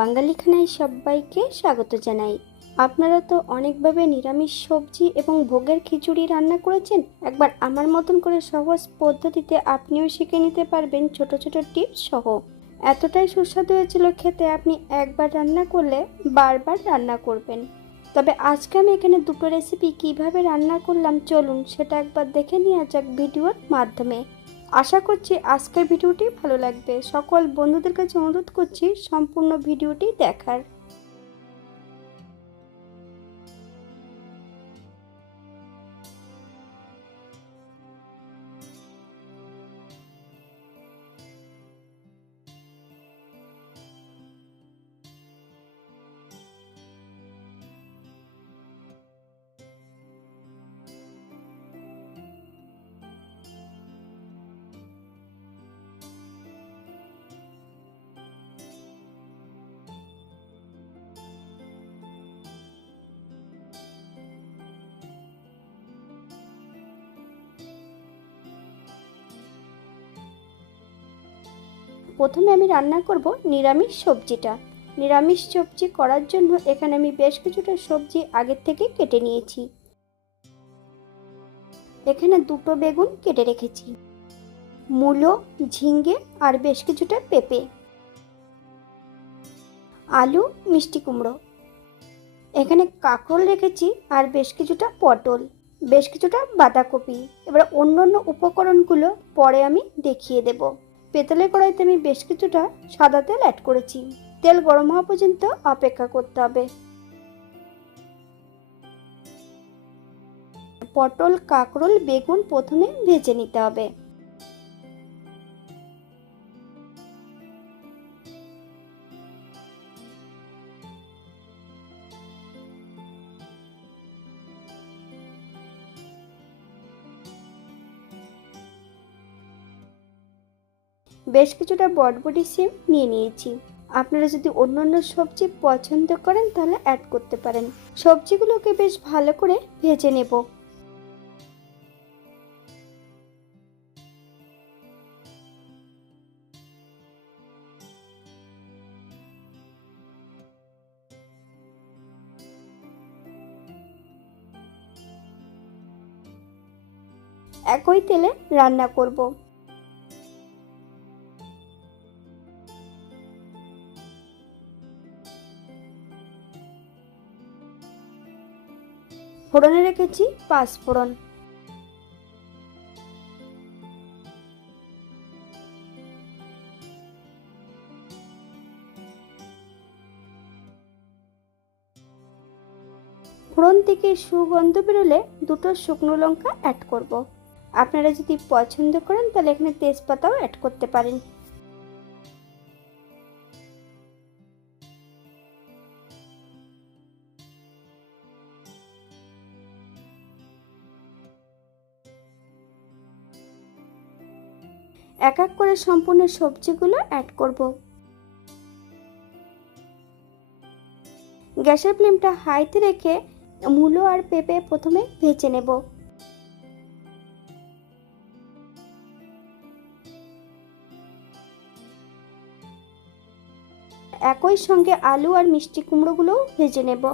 বাঙালি খানায় সবাইকে স্বাগত জানাই। আপনারা তো অনেকভাবে নিরামিষ সবজি এবং ভোগের খিচুড়ি রান্না করেছেন। একবার আমার মতন করে সহজ পদ্ধতিতে আপনিও শিখে নিতে পারবেন ছোট ছোট টিপস সহ। এতটাই সুস্বাদু হয়েছিল খেতে আপনি একবার রান্না করলে বারবার রান্না করবেন। তবে আজকে আমি এখানে দুটো রেসিপি কীভাবে রান্না করলাম চলুন সেটা একবার দেখে নেওয়া যাক ভিডিওর মাধ্যমে। আশা করছি আজকের ভিডিওটি ভালো লাগবে। সকল বন্ধুদের কাছে অনুরোধ করছি সম্পূর্ণ ভিডিওটি দেখার। প্রথমে আমি রান্না করব নিরামিষ সবজিটা। নিরামিষ সবজি করার জন্য এখানে আমি বেশ কিছুটা সবজি আগের থেকে কেটে নিয়েছি। এখানে দুটো বেগুন কেটে রেখেছি। মূলো ঝিঙ্গে আর বেশ কিছুটা পেঁপে। আলু, মিষ্টি কুমড়ো। এখানে কাঁকরোল রেখেছি আর বেশ কিছুটা পটল, বেশ কিছুটা বাঁধাকপি। এবার অন্য অন্য উপকরণগুলো পরে আমি দেখিয়ে দেবো। পেতলের কড়াইতে আমি বেশ কিছুটা সাদা তেল অ্যাড করেছি। তেল গরম হওয়া পর্যন্ত অপেক্ষা করতে হবে। পটল, কাঁকরোল, বেগুন প্রথমে ভেজে নিতে হবে। বেশ কিছুটা বটবটি সিম নিয়ে নিয়েছি। আপনারা যদি অন্য অন্য সবজি পছন্দ করেন তাহলে অ্যাড করতে পারেন। সবজিগুলোকে বেশ ভালো করে ভেজে নেব। একই তেলে রান্না করব। ফোড়নে রেখেছি পাঁচ ফোড়ন ফোড়ন থেকে সুগন্ধ বেরোলে দুটো শুকনো লঙ্কা অ্যাড করব। আপনারা যদি পছন্দ করেন তাহলে এখানে তেজপাতাও অ্যাড করতে পারেন এক এক করে সম্পূর্ণ সবজিগুলো অ্যাড করব। গ্যাসের ফ্লেমটা হাইতে রেখে মূলো আর পেঁপে প্রথমে ভেজে নেব। একই সঙ্গে আলু আর মিষ্টি কুমড়োগুলোও ভেজে নেব।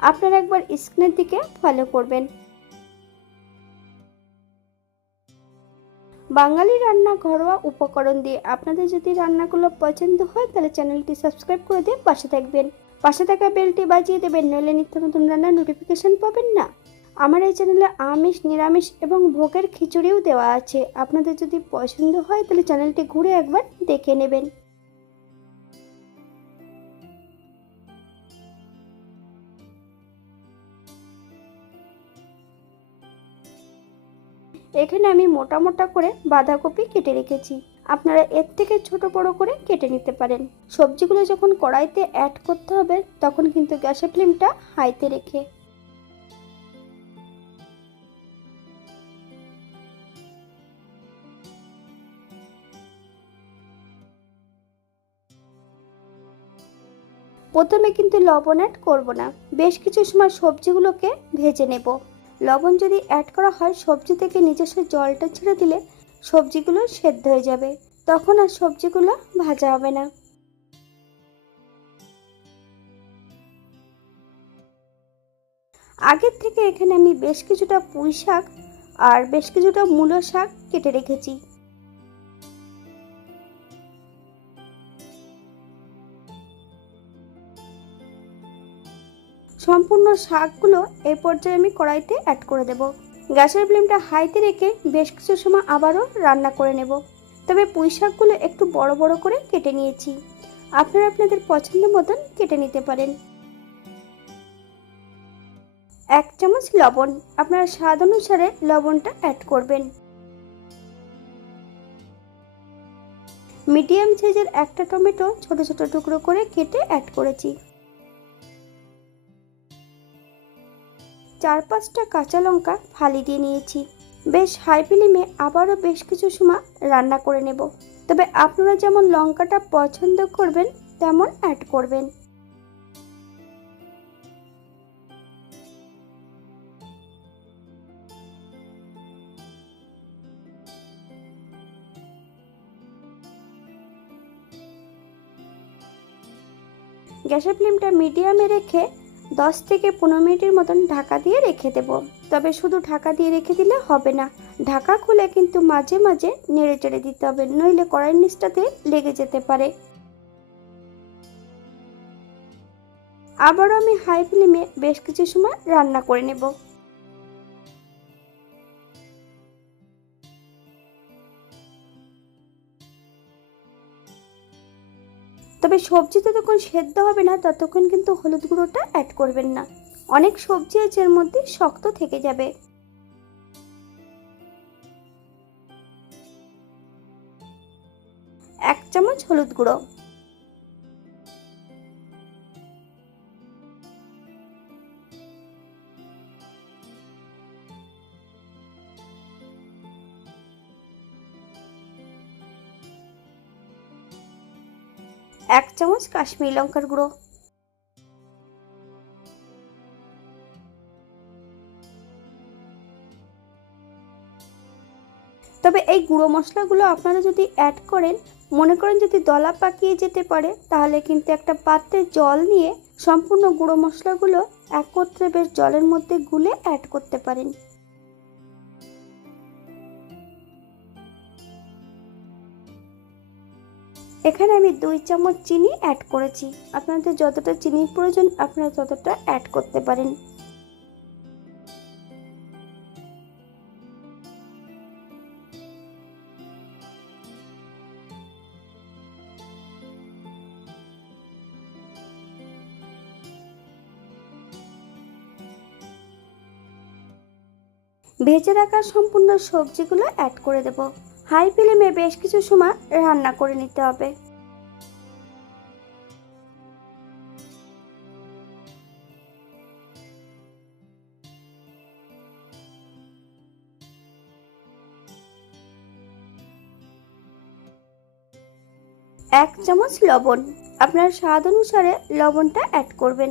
আপনারা একবার স্ক্রিনের দিকে ফলো করবেন। বাঙালি রান্না ঘরোয়া উপকরণ দিয়ে আপনাদের যদি রান্নাগুলো পছন্দ হয়, তাহলে চ্যানেলটি সাবস্ক্রাইব করে দিয়ে পাশে থাকবেন। পাশে থাকা বেলটি বাজিয়ে দেবেন, নইলে নিত্য নতুন রান্নার নোটিফিকেশান পাবেন না। আমার এই চ্যানেলে আমিষ, নিরামিষ এবং ভোগের খিচুড়িও দেওয়া আছে। আপনাদের যদি পছন্দ হয়, তাহলে চ্যানেলটি ঘুরে একবার দেখে নেবেন। এখানে আমি মোটা মোটা করে বাঁধাকপি কেটে রেখেছি। আপনারা এর থেকে ছোট বড় করে কেটে নিতে পারেন। সবজিগুলো যখন কড়াইতে অ্যাড করতে হবে, তখন কিন্তু গ্যাসের ফ্লেমটা হাইতে রেখে। প্রথমে কিন্তু লবণ অ্যাড করব না। বেশ কিছু সময় সবজিগুলোকে ভেজে নেব। লবণ যদি অ্যাড করা হয়, সবজি থেকে নিজস্ব জলটা ছেড়ে দিলে সবজিগুলো সেদ্ধ হয়ে যাবে। তখন আর সবজিগুলো ভাজা হবে না। আগের থেকে এখানে আমি বেশ কিছুটা পুঁই শাক আর বেশ কিছুটা মূলো শাক কেটে রেখেছি। সম্পূর্ণ শাকগুলো এই পর্যায়ে আমি কড়াইতে অ্যাড করে দেব। গ্যাসের ফ্লেমটা হাইতে রেখে বেশ কিছু সময় আবারও রান্না করে নেব। তবে পুঁই শাকগুলো একটু বড় বড় করে কেটে নিয়েছি। আপনারা আপনাদের পছন্দ মতন কেটে নিতে পারেন। এক চামচ লবণ। আপনারা স্বাদ অনুসারে লবণটা অ্যাড করবেন। মিডিয়াম সাইজের একটা টমেটো ছোট ছোট টুকরো করে কেটে অ্যাড করেছি। চার পাঁচটা কাঁচা লঙ্কা ফালি দিয়ে নিয়েছি। বেশ হাই ফ্লেমে আবারও বেশ কিছু সময় রান্না করে নেব। তবে আপনারা যেমন লঙ্কাটা পছন্দ করবেন, তেমন অ্যাড করবেন। গ্যাসের ফ্লেমটা মিডিয়ামে রেখে দশ থেকে পনেরো মিনিটের মতন ঢাকা দিয়ে রেখে দেব। তবে শুধু ঢাকা দিয়ে রেখে দিলে হবে না। ঢাকা খুলে কিন্তু মাঝে মাঝে নেড়ে চেড়ে দিতে হবে, নইলে কড়াইয়ের নিচটাতে লেগে যেতে পারে। আবারও আমি হাই ফ্লেমে বেশ কিছু সময় রান্না করে নেব। তবে সবজি যতক্ষণ সেদ্ধ হবে না, ততক্ষণ কিন্তু হলুদ গুঁড়োটা অ্যাড করবেন না। অনেক সবজি আছে এর মধ্যে, শক্ত থেকে যাবে। এক চামচ হলুদ গুঁড়ো। এক চামচ কাশ্মীরি লঙ্কার গুঁড়ো। তবে এই গুঁড়ো মশলাগুলো আপনারা যদি অ্যাড করেন, মনে করেন যদি দলা পাকিয়ে যেতে পারে, তাহলে কিন্তু একটা পাত্রে জল নিয়ে সম্পূর্ণ গুঁড়ো মশলাগুলো একত্রে বেশ জলের মধ্যে গুলে অ্যাড করতে পারেন। এখানে আমি দুই চামচ চিনি অ্যাড করেছি। আপনাদের যতটা চিনির প্রয়োজন, আপনারা ততটা অ্যাড করতে পারেন। ভেজে রাখা সম্পূর্ণ সবজিগুলো অ্যাড করে দেব। হাই ফ্লেমে বেশ কিছু সময় রান্না করে নিতে হবে। এক চামচ লবণ। আপনার স্বাদ অনুসারে লবণটা অ্যাড করবেন।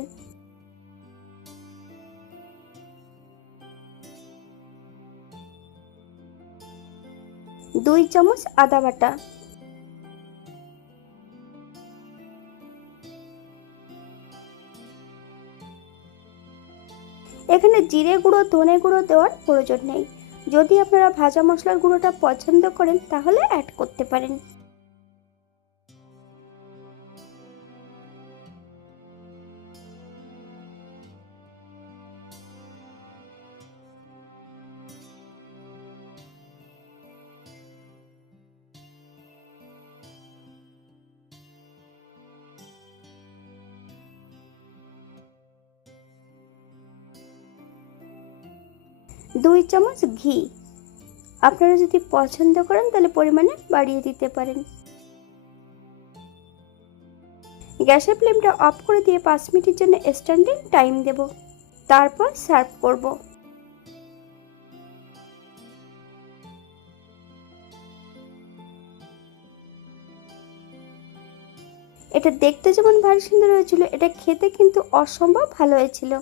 দুই চামচ আদা বাটা। এখানে জিরে গুঁড়ো, ধনে গুঁড়ো দেওয়ার প্রয়োজন নেই। যদি আপনারা ভাজা মশলার গুঁড়োটা পছন্দ করেন, তাহলে অ্যাড করতে পারেন। দুই চামচ ঘি। আপনারা যদি পছন্দ করেন, তাহলে পরিমাণে বাড়িয়ে দিতে পারেন। গ্যাসের ফ্লেমটা অফ করে দিয়ে পাঁচ মিনিটের জন্য স্ট্যান্ডিং টাইম দেব। তারপর সার্ভ করব। এটা দেখতে যেমন ভারী সুন্দর হয়েছিল, এটা খেতে কিন্তু অসম্ভব ভালো হয়েছিল।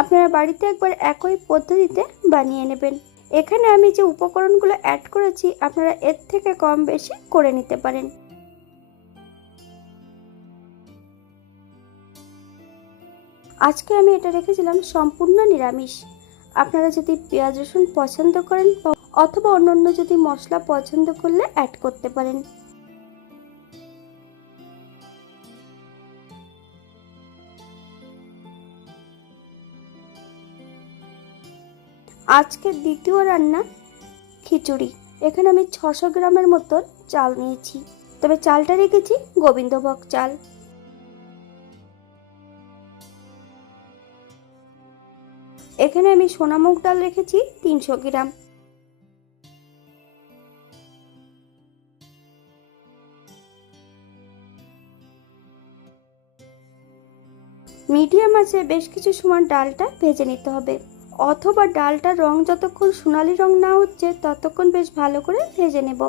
আপনারা বাড়িতে একবার একই পদ্ধতিতে বানিয়ে নেবেন। এখানে আমি যে উপকরণগুলো অ্যাড করেছি, আপনারা এর থেকে কম বেশি করে নিতে পারেন। আজকে আমি এটা রেখেছিলাম সম্পূর্ণ নিরামিষ। আপনারা যদি পেঁয়াজ রসুন পছন্দ করেন, অথবা অন্যান্য যদি মশলা পছন্দ করলে অ্যাড করতে পারেন। আজকের দ্বিতীয় রান্না খিচুড়ি। এখানে আমি ছশো গ্রামের মতন চাল নিয়েছি। তবে চালটা রেখেছি গোবিন্দভোগ চাল। এখানে আমি সোনামুগ ডাল রেখেছি তিনশো গ্রাম। মিডিয়াম আছে, বেশ কিছু সময় ডালটা ভেজে নিতে হবে। অথবা ডালটার রং যতক্ষণ সোনালি রং না হচ্ছে, ততক্ষণ বেশ ভালো করে ভেজে নেব।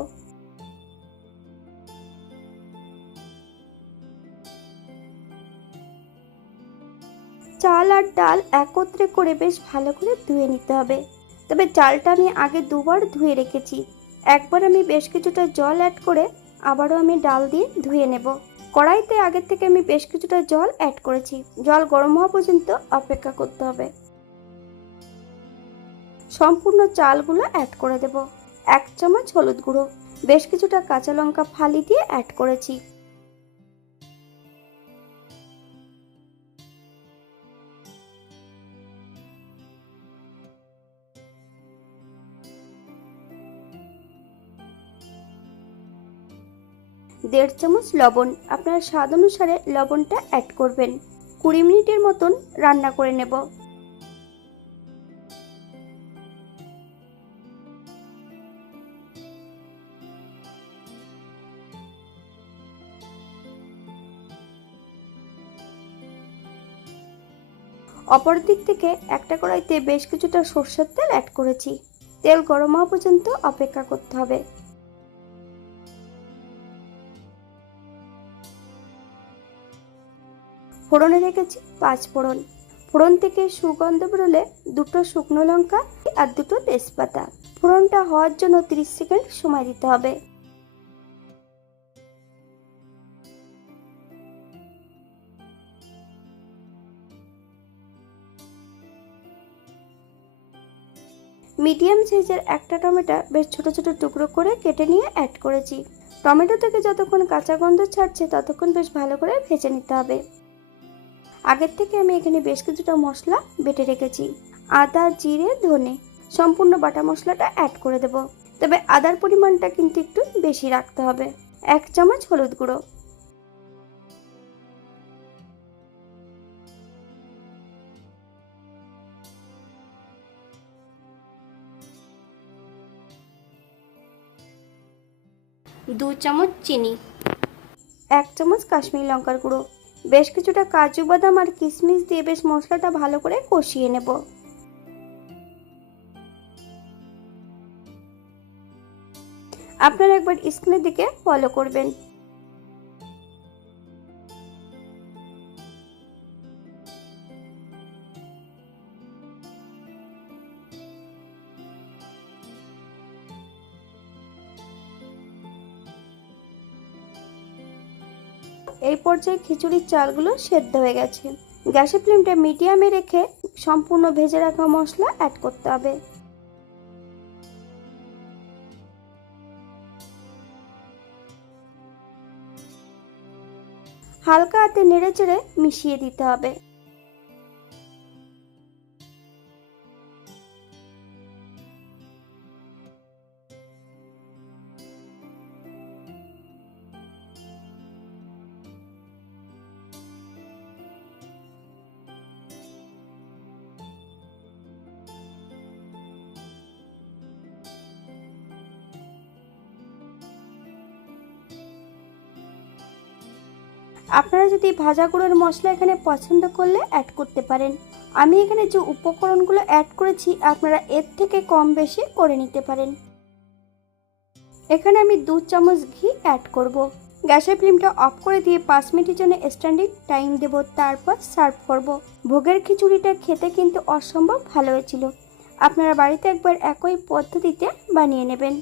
চাল আর ডাল একত্রে করে বেশ ভালো করে ধুয়ে নিতে হবে। তবে চালটা আমি আগে দুবার ধুয়ে রেখেছি। একবার আমি বেশ কিছুটা জল অ্যাড করে আবারও আমি ডাল দিয়ে ধুয়ে নেব। কড়াইতে আগের থেকে আমি বেশ কিছুটা জল অ্যাড করেছি। জল গরম হওয়া পর্যন্ত অপেক্ষা করতে হবে। সম্পূর্ণ চালগুলো অ্যাড করে দেব। এক চামচ হলুদ গুঁড়ো, বেশ কিছুটা কাঁচা লঙ্কা ফালি দিয়ে অ্যাড করেছি। দেড় চামচ লবণ, আপনার স্বাদ অনুসারে লবণটা অ্যাড করবেন। কুড়ি মিনিটের মতন রান্না করে নেব। অপর দিক থেকে একটা কড়াইতে বেশ কিছুটা সর্ষের তেল অ্যাড করেছি। তেল গরম হওয়া পর্যন্ত অপেক্ষা করতে হবে। ফোড়নে রেখেছি পাঁচ ফোড়ন। ফোড়ন থেকে সুগন্ধ বেরোলে দুটো শুকনো লঙ্কা আর দুটো তেজপাতা। ফোড়নটা হওয়ার জন্য 30 সেকেন্ড সময় দিতে হবে। মিডিয়াম সাইজের একটা টমেটো বেশ ছোট ছোট টুকরো করে কেটে নিয়ে অ্যাড করেছি। টমেটো থেকে যতক্ষণ কাঁচা গন্ধ ছাড়ছে, ততক্ষণ বেশ ভালো করে ভেজে নিতে হবে। আগের থেকে আমি এখানে বেশ কিছুটা মশলা বেটে রেখেছি। আদা, জিরে, ধনে সম্পূর্ণ বাটা মশলাটা অ্যাড করে দেব। তবে আদার পরিমাণটা কিন্তু একটু বেশি রাখতে হবে। এক চামচ হলুদ গুঁড়ো। দু চামচ চিনি। এক চামচ কাশ্মীরি লঙ্কার গুঁড়ো। বেশ কিছুটা কাজু বাদাম আর কিশমিশ দিয়ে বেশ মশলাটা ভালো করে কষিয়ে নেব। আপনারা একবার স্ক্রিনের দিকে ফলো করবেন। পর্যায়ে খিচুড়ির চালগুলো সেদ্ধ হয়ে গেছে। গ্যাসের ফ্লেমটা মিডিয়ামে রেখে সম্পূর্ণ ভেজে রাখা মশলা অ্যাড করতে হবে। হালকা হাতে নেড়ে চেড়ে মিশিয়ে দিতে হবে। আপনারা যদি ভাজা গুঁড়োর মশলা এখানে পছন্দ করলে অ্যাড করতে পারেন। আমি এখানে যে উপকরণগুলো অ্যাড করেছি, আপনারা এর থেকে কম বেশি করে নিতে পারেন। এখানে আমি দু চামচ ঘি অ্যাড করব। গ্যাসের ফ্লেমটা অফ করে দিয়ে পাঁচ মিনিটের জন্য স্ট্যান্ডিং টাইম দেব। তারপর সার্ভ করব। ভোগের খিচুড়িটা খেতে কিন্তু অসম্ভব ভালো হয়েছিল। আপনারা বাড়িতে একবার একই পদ্ধতিতে বানিয়ে নেবেন।